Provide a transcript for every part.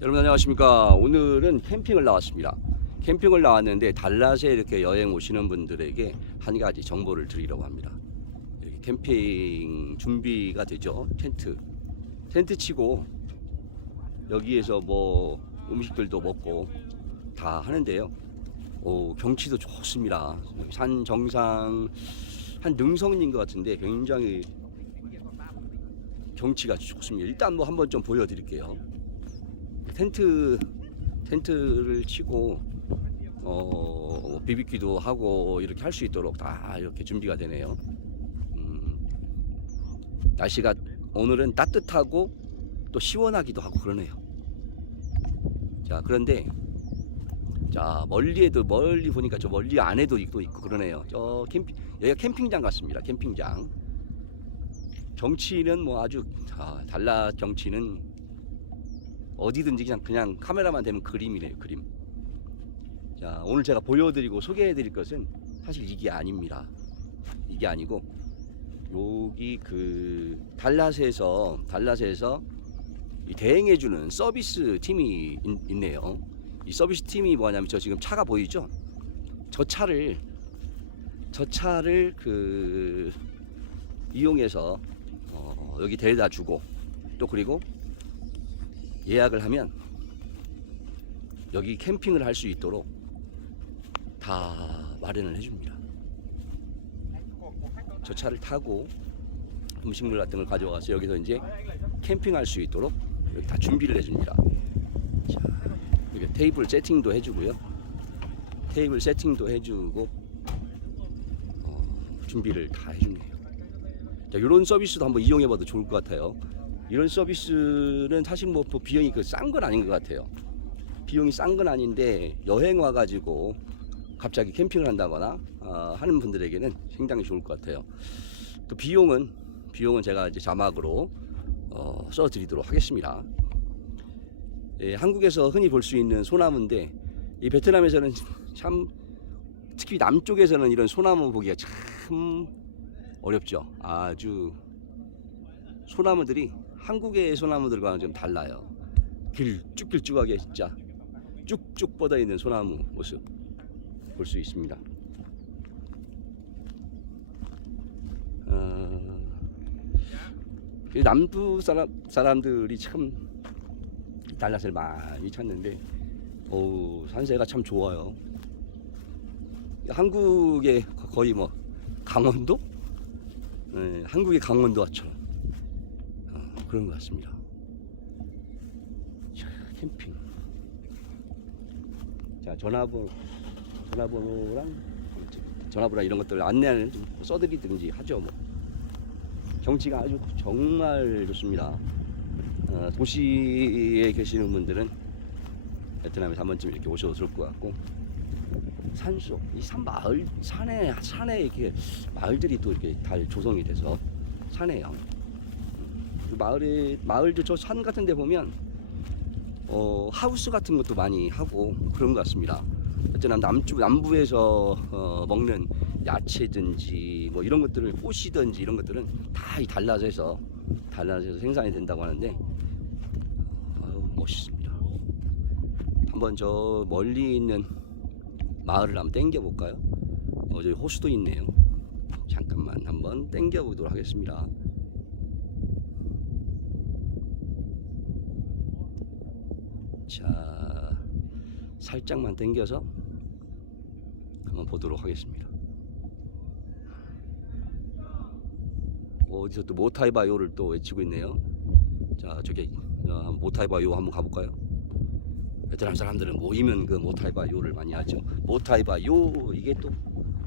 여러분 안녕하십니까? 오늘은 캠핑을 나왔습니다. 캠핑을 나왔는데 달랏에 이렇게 여행 오시는 분들에게 한 가지 정보를 드리려고 합니다. 이렇게 캠핑 준비가 되죠? 텐트. 텐트 치고 여기에서 뭐 음식들도 먹고 다 하는데요. 오, 경치도 좋습니다. 산 정상 한 능성인 것 같은데 굉장히 경치가 좋습니다. 일단 뭐 한번 좀 보여드릴게요 텐트 텐트를 치고 어 비비기도 하고 이렇게 할 수 있도록 다 이렇게 준비가 되네요. 음, 날씨가 오늘은 따뜻하고 또 시원하기도 하고 그러네요. 자 그런데 자 멀리에도 멀리 보니까 저 멀리 안에도 있고 있고 그러네요. 저 캠핑 여기가 캠핑장 같습니다. 캠핑장 경치는 뭐 아주 아, 달라 경치는 어디든지 그냥 그냥 카메라만 되면 그림이네요 그림. 자 오늘 제가 보여드리고 소개해드릴 것은 사실 이게 아닙니다. 이게 아니고 여기 그 달랏에서 이 대행해주는 서비스 팀이 있, 네요 이 서비스 팀이 뭐냐면 저 지금 차가 보이죠? 저 차를 저 차를 그 이용해서 어, 여기 데려다 주고 또 그리고 예약을 하면 여기 캠핑을 할 수 있도록 다 마련을 해줍니다. 저 차를 타고 음식물 같은 걸 가져와서 여기서 이제 캠핑할 수 있도록 여기 다 준비를 해줍니다. 자, 여기 테이블 세팅도 해주고요. 테이블 세팅도 해주고 어, 준비를 다 해줍니다. 자, 이런 서비스도 한번 이용해봐도 좋을 것 같아요. 이런 서비스는 사실 뭐 비용이 그 싼 건 아닌 것 같아요. 비용이 싼 건 아닌데 여행 와가지고 갑자기 캠핑을 한다거나 어, 하는 분들에게는 굉장히 좋을 것 같아요. 그 비용은 비용은 제가 이제 자막으로 어, 써드리도록 하겠습니다. 예, 한국에서 흔히 볼 수 있는 소나무인데 이 베트남에서는 참 특히 남쪽에서는 이런 소나무 보기가 참 어렵죠. 아주 소나무들이 한국의 소나무들과는 좀 달라요. 길 쭉길쭉하게 진짜 쭉쭉 뻗어 있는 소나무 모습 볼 수 있습니다. 어, 그 남부 사람 사람들이 참 달랏을 많이 찾는데 오 산세가 참 좋아요. 한국의 거의 뭐 강원도? 네, 한국의 강원도처럼 어, 그런 것 같습니다. 자, 캠핑. 자, 전화번호, 전화번호랑 전화번호 이런 것들 안내는 좀 써드리든지 하죠. 뭐. 경치가 아주 정말 좋습니다. 어, 도시에 계시는 분들은 베트남에서 한 번쯤 이렇게 오셔도 좋을 것 같고 산속 이 산 마을 산에 산에 이렇게 마을들이 또 이렇게 잘 조성이 돼서 산에요. 그 마을에 마을도 저 산 같은 데 보면 어, 하우스 같은 것도 많이 하고 그런 것 같습니다. 베트남 남쪽 남부에서 어, 먹는 야채든지 뭐 이런 것들을 꽃이든지 이런 것들은 다이 달랏에서 달랏에서 생산이 된다고 하는데 아유, 멋있습니다. 한번 저 멀리 있는 마을을 한번 땡겨 볼까요? 어, 저기 호수도 있네요. 잠깐만 한번 땡겨 보도록 하겠습니다. 자, 살짝만 당겨서 한번 보도록 하겠습니다. 어디서 또 모타이바요를 또 외치고 있네요. 자, 저기 어, 모타이바요 한번 가볼까요? 베트남 사람들은 모이면 그 모타이바요를 많이 하죠. 모타이바요 이게 또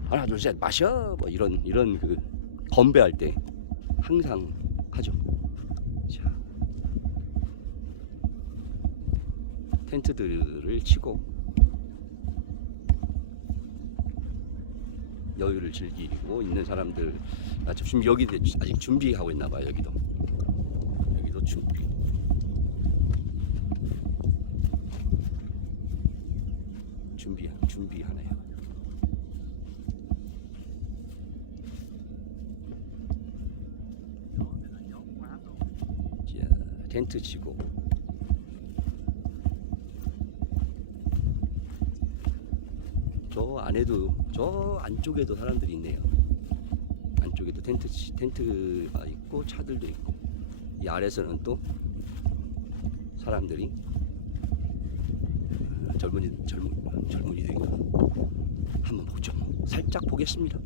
하나 둘 셋 마셔 뭐 이런 이런 그 건배할 때 항상 하죠. 자, 텐트들을 치고 여유를 즐기고 있는 사람들 아, 지금 여기 아직 준비하고 있나 봐요 여기도. 여기도 준비 준비 준비하네요. 자 텐트 치고 저 안에도 저 안쪽에도 사람들이 있네요. 안쪽에도 텐트 텐트가 있고 차들도 있고 이 아래서는 또 사람들이 어, 젊은이 젊은 젊은이들인가 한번 보죠. 뭐. 살짝 보겠습니다.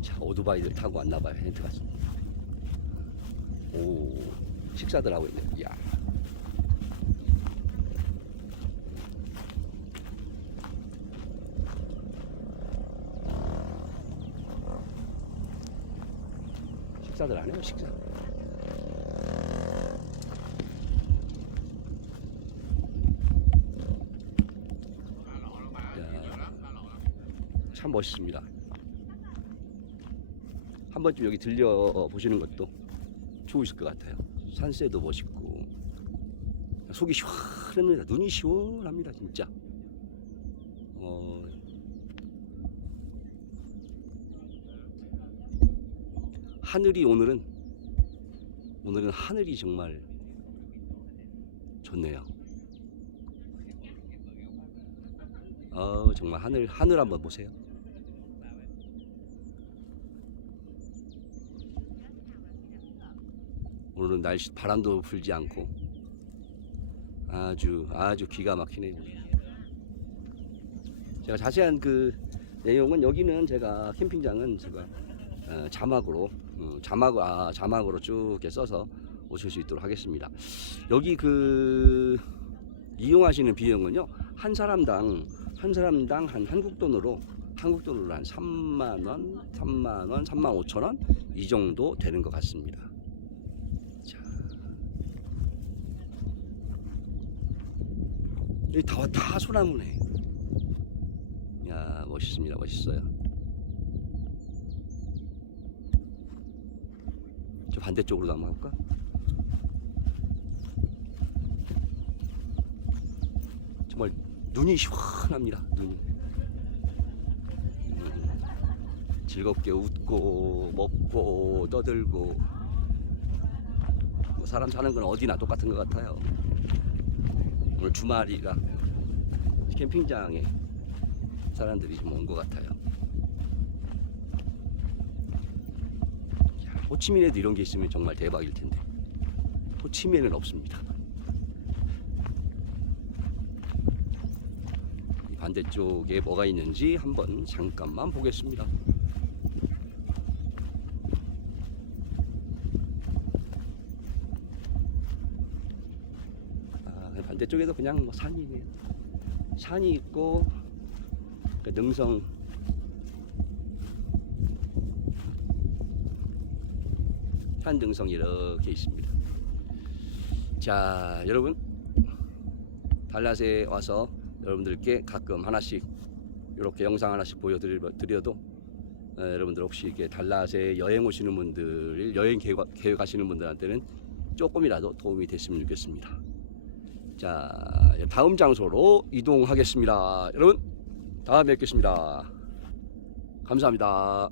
자 오토바이들 타고 왔나 봐요 텐트가 오 식사들 하고 있네. 야. 식사들 안 해요 식사. 야, 참 멋있습니다 한 번쯤 여기 들려 보시는 것도 좋으실 것 같아요. 산세도 멋있고 속이 시원합니다. 눈이 시원합니다, 진짜. 어, 하늘이 오늘은 오늘은 하늘이 정말 좋네요. 어, 정말 하늘 하늘 한번 보세요. 오늘은 날씨 바람도 불지 않고 아주 아주 기가 막히네요. 제가 자세한 그 내용은 여기는 제가 캠핑장은 제가 어, 자막으로 어, 자막 아 자막으로 쭉 써서 오실 수 있도록 하겠습니다. 여기 그 이용하시는 비용은요 한 사람당 한 사람당 한 한국 돈으로 한국 돈으로 한 3만 원, 3만 원, 3만 5천 원 이 정도 되는 것 같습니다. 자. 여기 다, 다 소나무네. 야, 멋있습니다. 멋있어요. 저 반대쪽으로 한번 갈까? 정말 눈이 시원합니다. 눈이. 음, 즐겁게 웃고 먹고 떠들고 뭐 사람 사는 건 어디나 똑같은 것 같아요. 오늘 주말이라 캠핑장에 사람들이 좀 온 것 같아요. 야, 호치민에도 이런 게 있으면 정말 대박일 텐데 호치민에는 없습니다. 이 반대쪽에 뭐가 있는지 한번 잠깐만 보겠습니다. 아, 반대쪽에도 그냥 뭐 산이네요. 산이 있고 그 능성 산 능성 이렇게 있습니다. 자, 여러분 달랏에 와서 여러분들께 가끔 하나씩 이렇게 영상 하나씩 보여드려도 어, 여러분들 혹시 이렇게 달랏에 여행 오시는 분들 여행 계획, 계획하시는 분들한테는 조금이라도 도움이 됐으면 좋겠습니다. 자, 다음 장소로 이동하겠습니다. 여러분, 다음에 뵙겠습니다. 감사합니다.